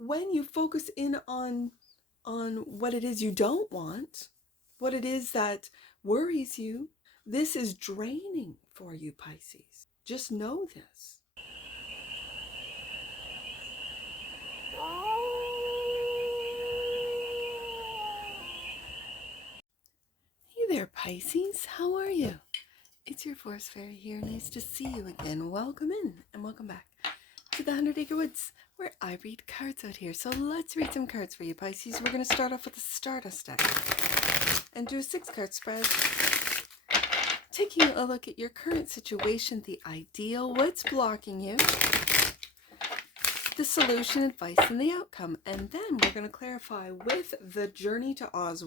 when you focus in on what it is you don't want, what it is that worries you, this is draining for you, Pisces. Just know this. Hey there, Pisces. How are you? It's your forest fairy here. Nice to see you again. Welcome in and welcome back to the 100-Acre Woods, where I read cards out here. So let's read some cards for you, Pisces. We're going to start off with the Stardust deck and do a 6-card spread, taking a look at your current situation, the ideal, what's blocking you, the solution, advice, and the outcome. And then we're going to clarify with the journey to Oz,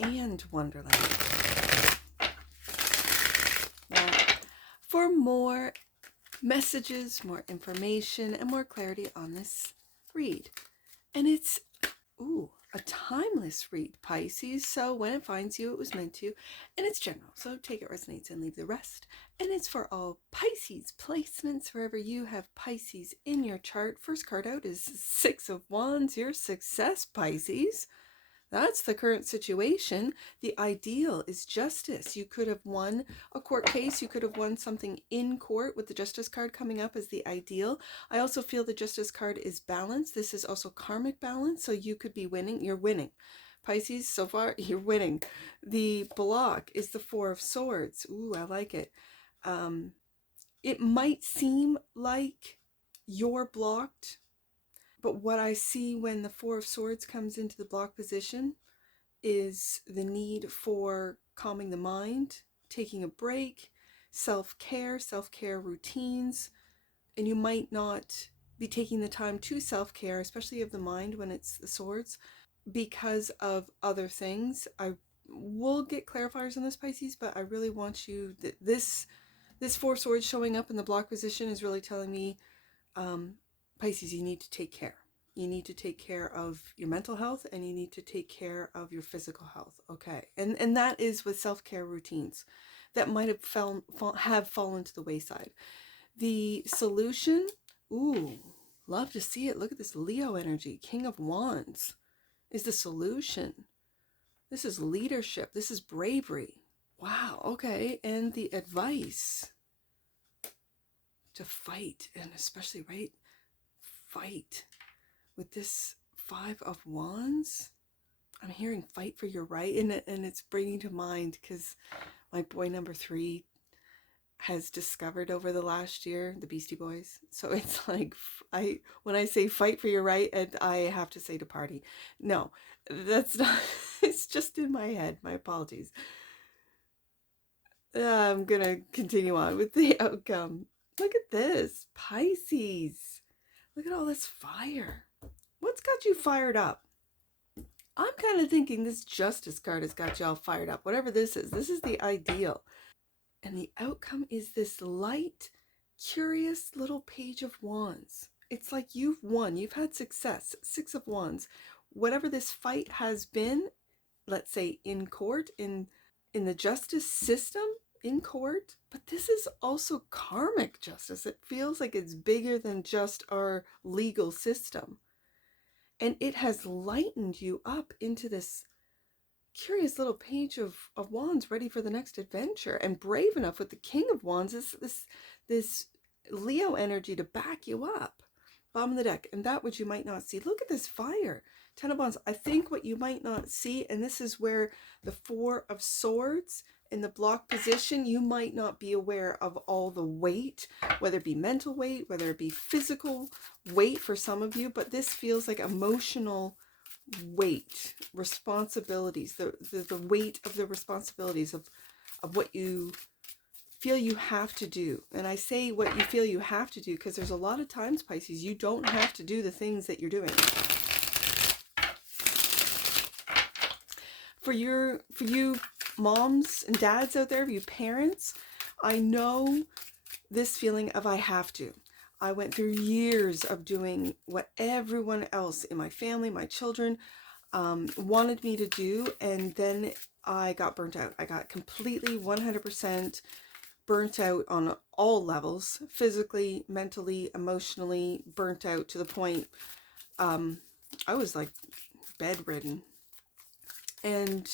and Wonderland. Now, for more messages, more information, and more clarity on this read. And it's, a timeless read, Pisces. So when it finds you, it was meant to. And it's general, so take it resonates and leave the rest. And it's for all Pisces placements, wherever you have Pisces in your chart. First card out is 6 of Wands, your success, Pisces. That's the current situation. The ideal is justice. You could have won a court case. You could have won something in court with the justice card coming up as the ideal. I also feel the justice card is balance. This is also karmic balance. So you could be winning. You're winning. Pisces, so far, you're winning. The block is the 4 of Swords. Ooh, I like it. It might seem like you're blocked, but what I see when the 4 of Swords comes into the block position is the need for calming the mind, taking a break, self-care routines, and you might not be taking the time to self-care, especially of the mind when it's the Swords, because of other things. I will get clarifiers on this, Pisces, but I really want you, this 4 Swords showing up in the block position is really telling me, Pisces, you need to take care. You need to take care of your mental health, and you need to take care of your physical health. Okay. And that is with self-care routines that might have fallen to the wayside. The solution, love to see it. Look at this Leo energy. King of Wands is the solution. This is leadership. This is bravery. Wow. Okay. And the advice to fight, and especially, right? Fight. With this 5 of Wands, I'm hearing fight for your right, and it's bringing to mind, because my boy number 3 has discovered over the last year the Beastie Boys. So it's like, when I say fight for your right, and I have to say to party. No, that's not, it's just in my head. My apologies. I'm gonna continue on with the outcome. Look at this, Pisces. Look at all this fire. What's got you fired up? I'm kind of thinking this justice card has got you all fired up. Whatever this is the ideal. And the outcome is this light, curious little Page of Wands. It's like you've won. You've had success. 6 of Wands. Whatever this fight has been, let's say in court, in the justice system, in court, but this is also karmic justice. It feels like it's bigger than just our legal system. And it has lightened you up into this curious little Page of Wands, ready for the next adventure, and brave enough with the King of Wands, this Leo energy to back you up. Bottom of the deck, and that which you might not see. Look at this fire. 10 of Wands. I think what you might not see, and this is where the 4 of Swords in the block position, you might not be aware of all the weight, whether it be mental weight, whether it be physical weight for some of you, but this feels like emotional weight, responsibilities, the weight of the responsibilities of what you feel you have to do. And I say what you feel you have to do because there's a lot of times, Pisces, you don't have to do the things that you're doing. For you moms and dads out there, you parents, I know this feeling of I have to. I went through years of doing what everyone else in my family, my children, wanted me to do, and then I got burnt out. I got completely 100% burnt out on all levels, physically, mentally, emotionally, burnt out to the point I was like bedridden. And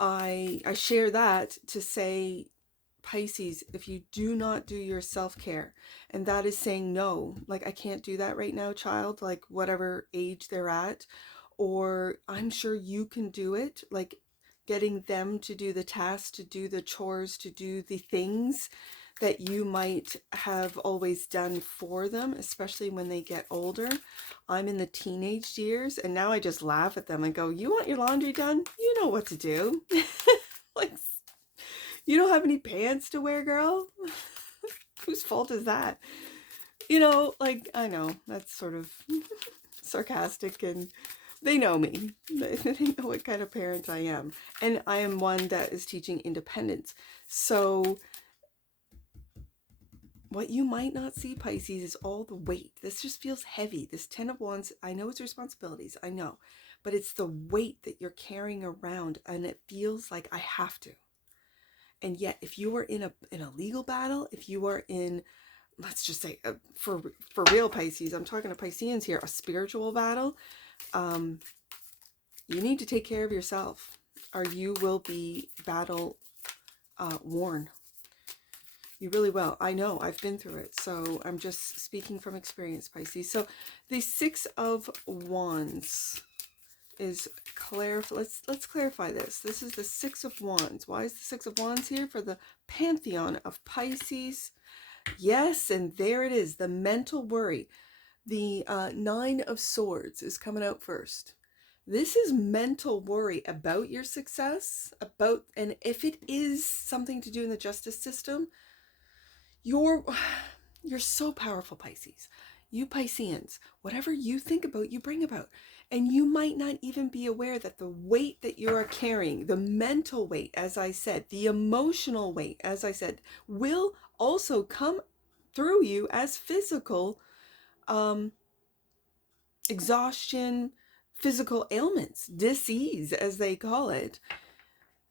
I share that to say, Pisces, if you do not do your self-care, and that is saying no, like I can't do that right now, child, like whatever age they're at, or I'm sure you can do it, like getting them to do the tasks, to do the chores, to do the things that you might have always done for them, especially when they get older. I'm in the teenage years, and now I just laugh at them and go, you want your laundry done? You know what to do. Like, you don't have any pants to wear, girl? Whose fault is that? You know, like, I know that's sort of sarcastic, and they know me. They know what kind of parent I am. And I am one that is teaching independence. So what you might not see, Pisces, is all the weight. This just feels heavy. This 10 of Wands, I know it's responsibilities, I know. But it's the weight that you're carrying around, and it feels like I have to. And yet, if you are in a legal battle, if you are in, let's just say, for real, Pisces, I'm talking to Pisceans here, a spiritual battle, you need to take care of yourself, or you will be battle worn. You really will. I know, I've been through it, so I'm just speaking from experience, Pisces. So the 6 of Wands is let's clarify this. This is the 6 of Wands. Why is the 6 of Wands here? For the pantheon of Pisces. Yes, and there it is, the mental worry. The 9 of Swords is coming out first. This is mental worry about your success, and if it is something to do in the justice system, you're so powerful, Pisces. You Pisceans, whatever you think about, you bring about. And you might not even be aware that the weight that you are carrying, the mental weight, as I said, the emotional weight, as I said, will also come through you as physical exhaustion, physical ailments, disease, as they call it,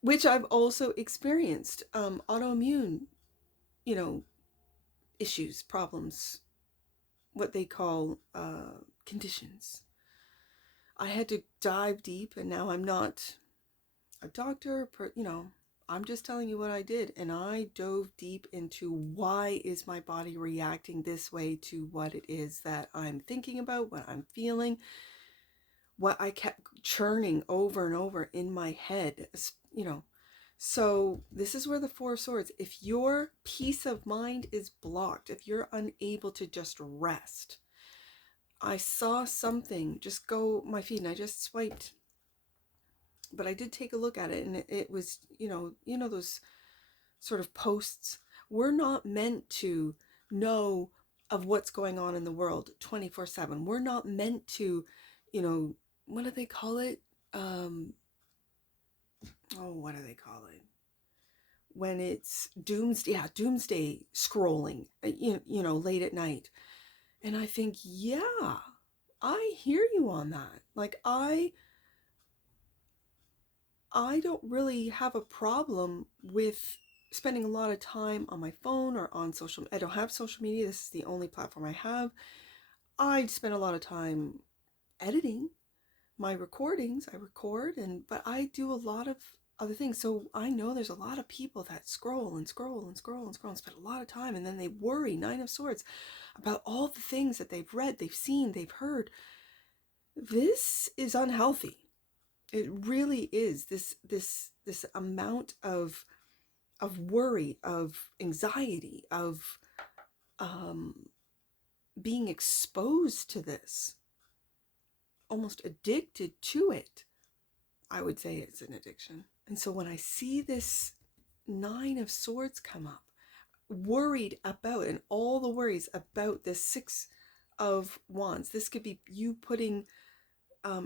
which I've also experienced, autoimmune, issues, problems, what they call conditions. I had to dive deep, and now I'm not a doctor, I'm just telling you what I did, and I dove deep into why is my body reacting this way to what it is that I'm thinking about, what I'm feeling, what I kept churning over and over in my head, So this is where the 4 of Swords, if your peace of mind is blocked, if you're unable to just rest, I saw something just go my feed, and I just swiped, but I did take a look at it, and it was, those sort of posts. We're not meant to know of what's going on in the world 24/7. We're not meant to, what do they call it? What do they call it? When it's doomsday scrolling, late at night. And I think, yeah, I hear you on that. Like, I don't really have a problem with spending a lot of time on my phone or on social. I don't have social media. This is the only platform I have. I spend a lot of time editing my recordings. I record, but I do a lot of other things. So I know there's a lot of people that scroll and scroll and scroll and scroll and spend a lot of time, and then they worry, 9 of Swords, about all the things that they've read, they've seen, they've heard. This is unhealthy. It really is. This amount of worry, of anxiety, of being exposed to this, almost addicted to it. I would say it's an addiction. And so when I see this 9 of Swords come up, worried about, and all the worries about this 6 of Wands, this could be you putting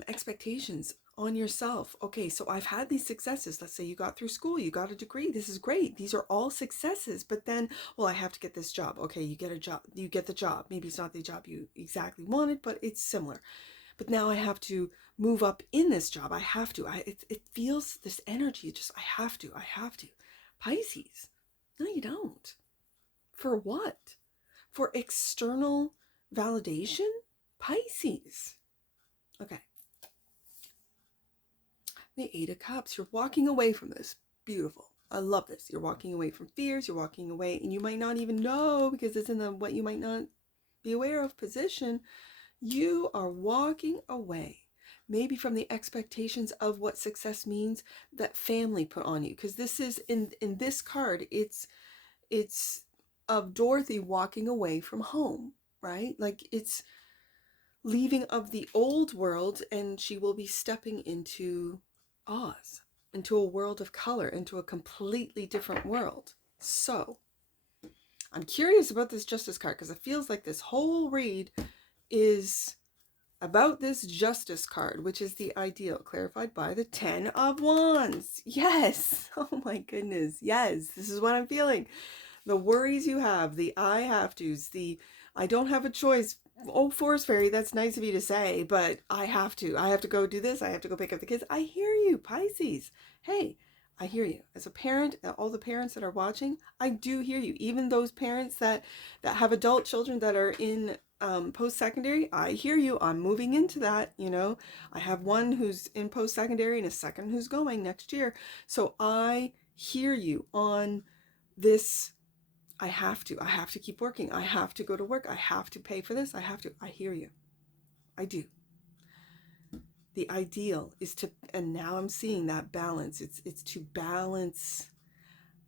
expectations on yourself. Okay, so I've had these successes. Let's say you got through school, you got a degree. This is great. These are all successes. But then, well, I have to get this job. Okay, you get a job. You get the job. Maybe it's not the job you exactly wanted, but it's similar. But now I have to move up in this job. I have to. It feels this energy. I have to. Pisces. No, you don't. For what? For external validation? Pisces. Okay. The Eight of Cups. You're walking away from this. Beautiful. I love this. You're walking away from fears. You're walking away, and you might not even know because it's in the what you might not be aware of position. You are walking away, maybe from the expectations of what success means that family put on you. Because this is in this card, it's of Dorothy walking away from home, right? Like it's leaving of the old world, and she will be stepping into Oz, into a world of color, into a completely different world. So I'm curious about this Justice card because it feels like this whole read is about this Justice card, which is the ideal, clarified by the 10 of Wands. Yes. Oh my goodness. Yes. This is what I'm feeling. The worries you have, the I have to's, the I don't have a choice. Oh, Forest Fairy, that's nice of you to say, but I have to. I have to go do this. I have to go pick up the kids. I hear you, Pisces. Hey, I hear you. As a parent, all the parents that are watching, I do hear you. Even those parents that have adult children that are in post-secondary, I hear you. I'm moving into that, you know. I have one who's in post-secondary and a second who's going next year. So I hear you on this. I have to keep working. I have to go to work. I have to pay for this. I hear you. I do. The ideal is to, and now I'm seeing that balance. It's to balance.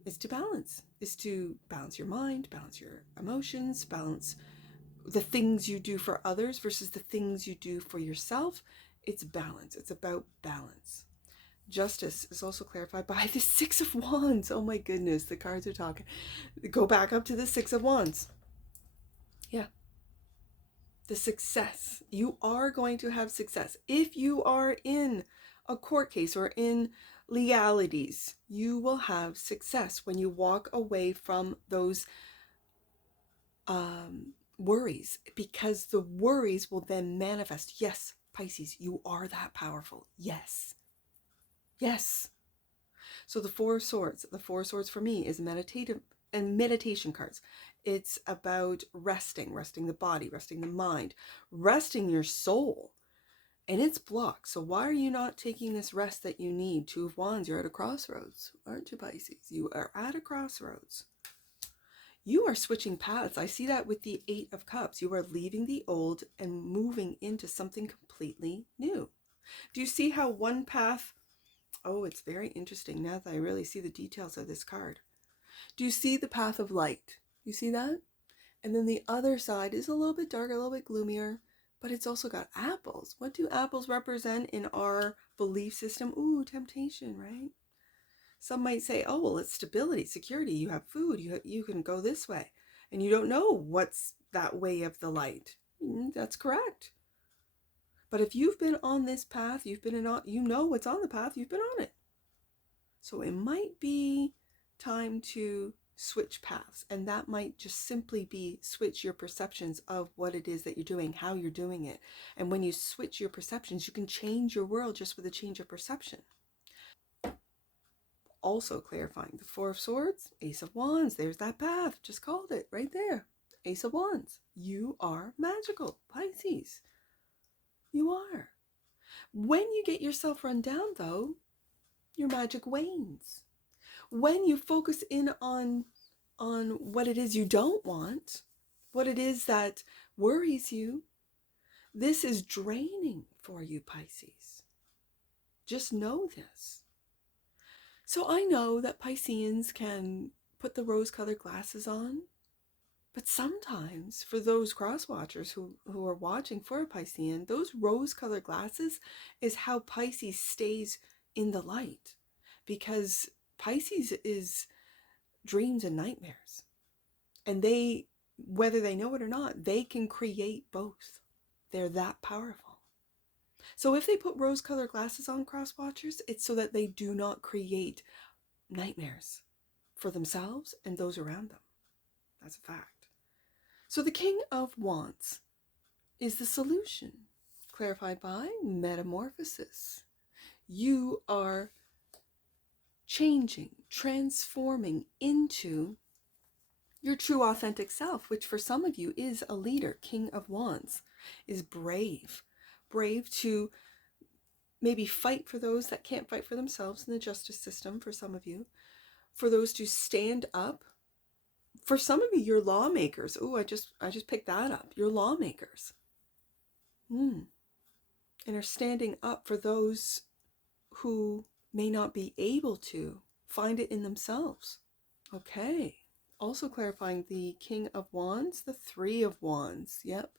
It's to balance. It's to balance your mind, balance your emotions, balance the things you do for others versus the things you do for yourself. It's balance. It's about balance. Justice is also clarified by the Six of Wands. Oh my goodness, the cards are talking. Go back up to the Six of Wands. Yeah. The success. You are going to have success. If you are in a court case or in legalities, you will have success when you walk away from those worries, because the worries will then manifest. Yes, Pisces, you are that powerful. Yes. Yes. So the Four of Swords, for me is meditative and meditation cards. It's about resting the body, resting the mind, resting your soul. And it's blocked. So why are you not taking this rest that you need? Two of Wands, you're at a crossroads, aren't you, Pisces? You are at a crossroads. You are switching paths. I see that with the Eight of Cups. You are leaving the old and moving into something completely new. Do you see how one path... Oh, it's very interesting now that I really see the details of this card. Do you see the path of light? You see that? And then the other side is a little bit darker, a little bit gloomier, but it's also got apples. What do apples represent in our belief system? Ooh, temptation, right? Some might say, oh, well, it's stability, security. You have food. You can go this way. And you don't know what's that way of the light. That's correct. But if you've been on this path, you know what's on the path, you've been on it. So it might be time to switch paths, and that might just simply be switch your perceptions of what it is that you're doing, how you're doing it. And when you switch your perceptions, you can change your world just with a change of perception. Also clarifying the Four of Swords, Ace of Wands, there's that path, just called it right there. Ace of Wands, you are magical, Pisces. You are. When you get yourself run down, though, your magic wanes. When you focus in on what it is you don't want, what it is that worries you, this is draining for you, Pisces. Just know this. So I know that Pisceans can put the rose-colored glasses on, but sometimes for those cross-watchers who are watching for a Piscean, those rose-colored glasses is how Pisces stays in the light, because Pisces is dreams and nightmares. And they, whether they know it or not, they can create both. They're that powerful. So if they put rose-colored glasses on, cross-watchers, it's so that they do not create nightmares for themselves and those around them. That's a fact. So the King of Wands is the solution, clarified by metamorphosis. You are changing, transforming into your true authentic self, which for some of you is a leader. King of Wands is brave. Brave to maybe fight for those that can't fight for themselves in the justice system for some of you. For those to stand up. For some of you, you're lawmakers. Oh, I just picked that up. You're lawmakers. And are standing up for those who may not be able to find it in themselves. Okay. Also clarifying the King of Wands, the Three of Wands. Yep.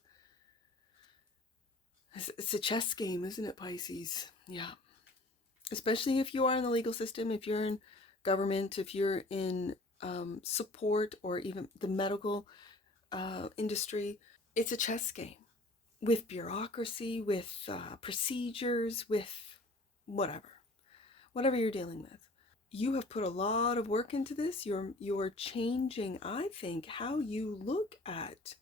It's a chess game, isn't it, Pisces? Yeah. Especially if you are in the legal system, if you're in government, if you're in support, or even the medical industry. It's a chess game with bureaucracy, with procedures, with whatever you're dealing with. You have put a lot of work into this. You're changing, I think, how you look at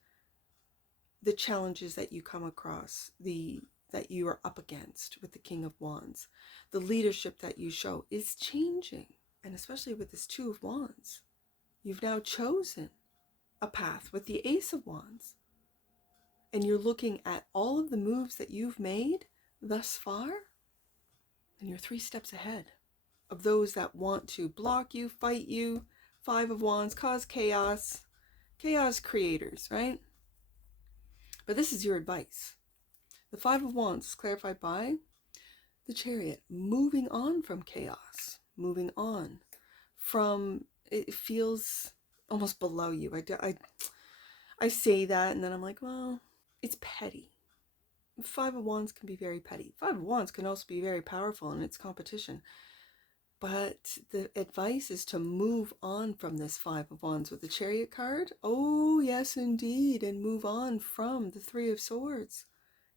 the challenges that you come across, that you are up against with the King of Wands. The leadership that you show is changing, and especially with this Two of Wands. You've now chosen a path with the Ace of Wands, and you're looking at all of the moves that you've made thus far, and you're 3 steps ahead of those that want to block you, fight you. Five of Wands, cause chaos. Chaos creators, right? But this is your advice. The Five of Wands is clarified by the Chariot. Moving on from chaos. Moving on from, it feels almost below you. I say that and then I'm like, well, it's petty. Five of Wands can be very petty. Five of Wands can also be very powerful in its competition. But the advice is to move on from this Five of Wands with the Chariot card. Oh, yes, indeed. And move on from the Three of Swords.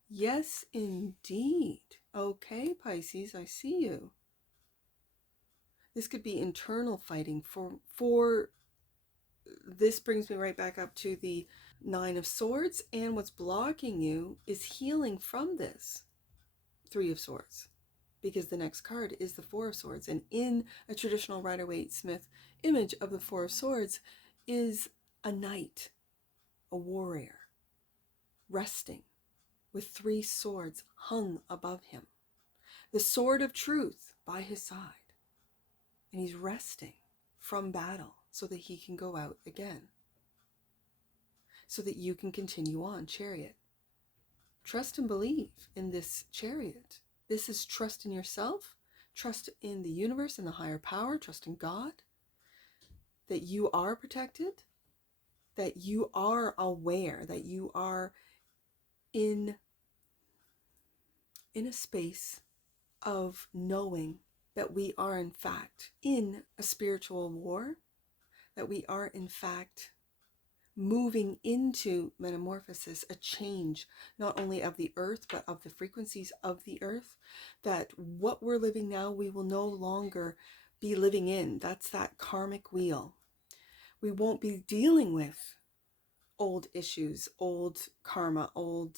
Yes, indeed. Okay, Pisces, I see you. This could be internal fighting for this brings me right back up to the Nine of Swords. And what's blocking you is healing from this Three of Swords, because the next card is the Four of Swords. And in a traditional Rider-Waite-Smith image of the Four of Swords is a knight, a warrior, resting with 3 swords hung above him. The sword of truth by his side. And he's resting from battle so that he can go out again. So that you can continue on, Chariot. Trust and believe in this Chariot. This is trust in yourself, trust in the universe and the higher power, trust in God, that you are protected, that you are aware, that you are in a space of knowing that we are in fact in a spiritual war, that we are in fact moving into metamorphosis, a change, not only of the earth, but of the frequencies of the earth, that what we're living now, we will no longer be living in. That's that karmic wheel. We won't be dealing with old issues, old karma, old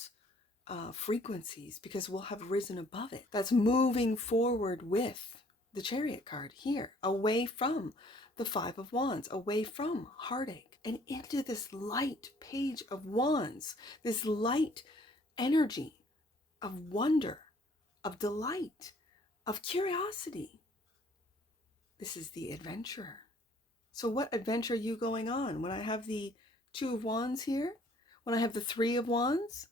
frequencies, because we'll have risen above it. That's moving forward with the Chariot card here, away from the Five of Wands, away from heartache, and into this light Page of Wands, this light energy of wonder, of delight, of curiosity. This is the adventurer. So what adventure are you going on? When I have the Two of Wands here, when I have the Three of Wands,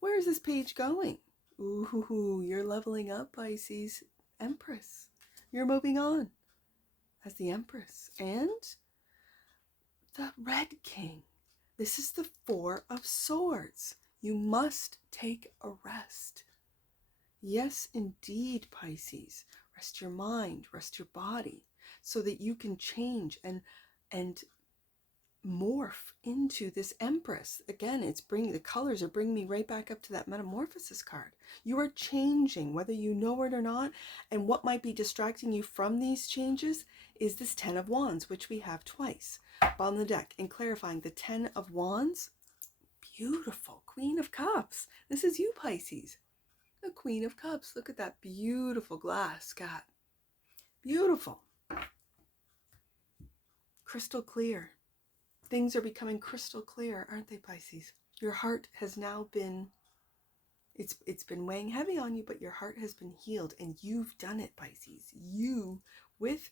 where is this page going? Ooh, you're leveling up, Pisces. Empress. You're moving on as the Empress. And the Red King. This is the Four of Swords. You must take a rest. Yes, indeed, Pisces. Rest your mind, rest your body, so that you can change and morph into this Empress. Again, it's bringing, the colors are bringing me right back up to that metamorphosis card. You are changing, whether you know it or not. And what might be distracting you from these changes is this Ten of Wands, which we have twice on the deck. And clarifying the Ten of Wands, beautiful Queen of Cups. This is you, Pisces. The Queen of Cups. Look at that beautiful glass cat. Beautiful. Crystal clear. Things are becoming crystal clear, aren't they, Pisces? Your heart has now been, it's been weighing heavy on you, but your heart has been healed, and you've done it, Pisces. You, with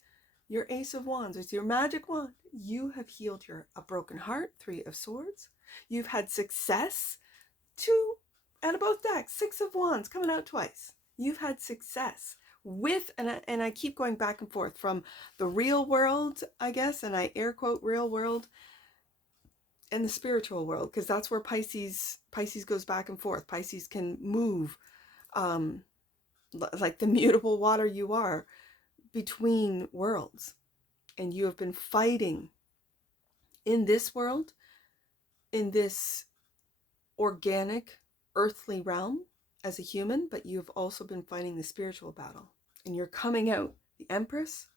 your Ace of Wands, with your magic wand, you have healed a broken heart, 3 of Swords. You've had success, 2 out of both decks, 6 of Wands coming out twice. You've had success with, and I keep going back and forth from the real world, I guess, and I air quote real world, and the spiritual world, because that's where Pisces goes back and forth. Pisces can move like the mutable water you are between worlds, and you have been fighting in this world, in this organic earthly realm as a human, but you've also been fighting the spiritual battle, and you're coming out the Empress,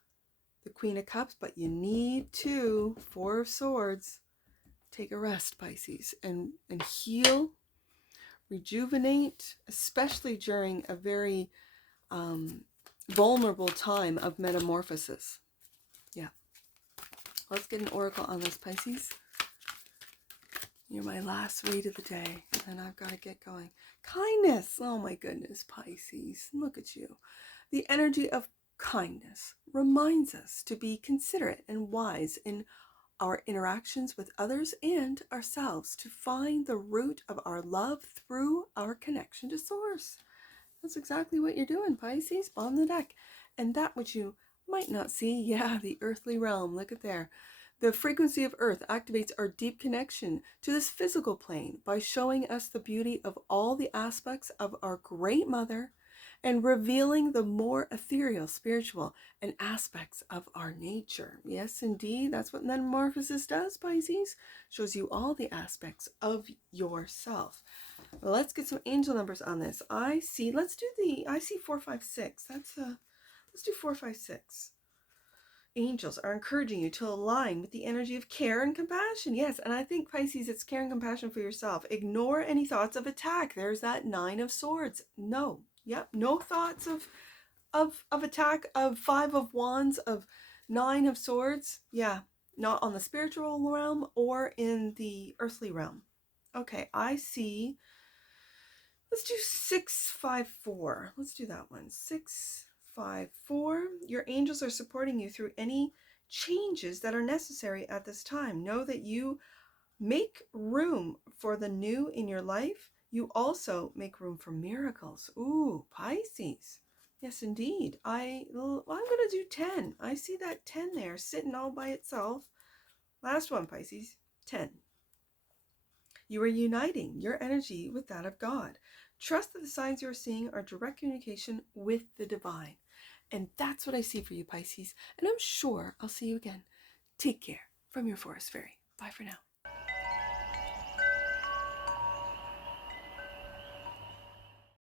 the Queen of Cups, but you need to, 4 of Swords, take a rest, Pisces, and heal, rejuvenate, especially during a very vulnerable time of metamorphosis. Yeah. Let's get an oracle on this, Pisces. You're my last read of the day, and I've got to get going. Kindness. Oh my goodness, Pisces. Look at you. The energy of kindness reminds us to be considerate and wise in our interactions with others and ourselves, to find the root of our love through our connection to Source. That's exactly what you're doing, Pisces. Bomb the deck. And that which you might not see, yeah, the earthly realm. Look at there. The frequency of Earth activates our deep connection to this physical plane by showing us the beauty of all the aspects of our Great Mother and revealing the more ethereal, spiritual, and aspects of our nature. Yes, indeed, that's what metamorphosis does, Pisces. Shows you all the aspects of yourself. Let's get some angel numbers on this. I see 456. Let's do 456. Angels are encouraging you to align with the energy of care and compassion. Yes, and I think, Pisces, it's care and compassion for yourself. Ignore any thoughts of attack. There's that 9 of Swords. No. Yep, no thoughts of attack, of 5 of Wands, of 9 of Swords. Yeah, not on the spiritual realm or in the earthly realm. Okay, I see. Let's do 654. Let's do that one. 654. Your angels are supporting you through any changes that are necessary at this time. Know that you make room for the new in your life. You also make room for miracles. Ooh, Pisces. Yes, indeed. I'm going to do 10. I see that 10 there sitting all by itself. Last one, Pisces. 10. You are uniting your energy with that of God. Trust that the signs you are seeing are direct communication with the divine. And that's what I see for you, Pisces. And I'm sure I'll see you again. Take care from your forest fairy. Bye for now.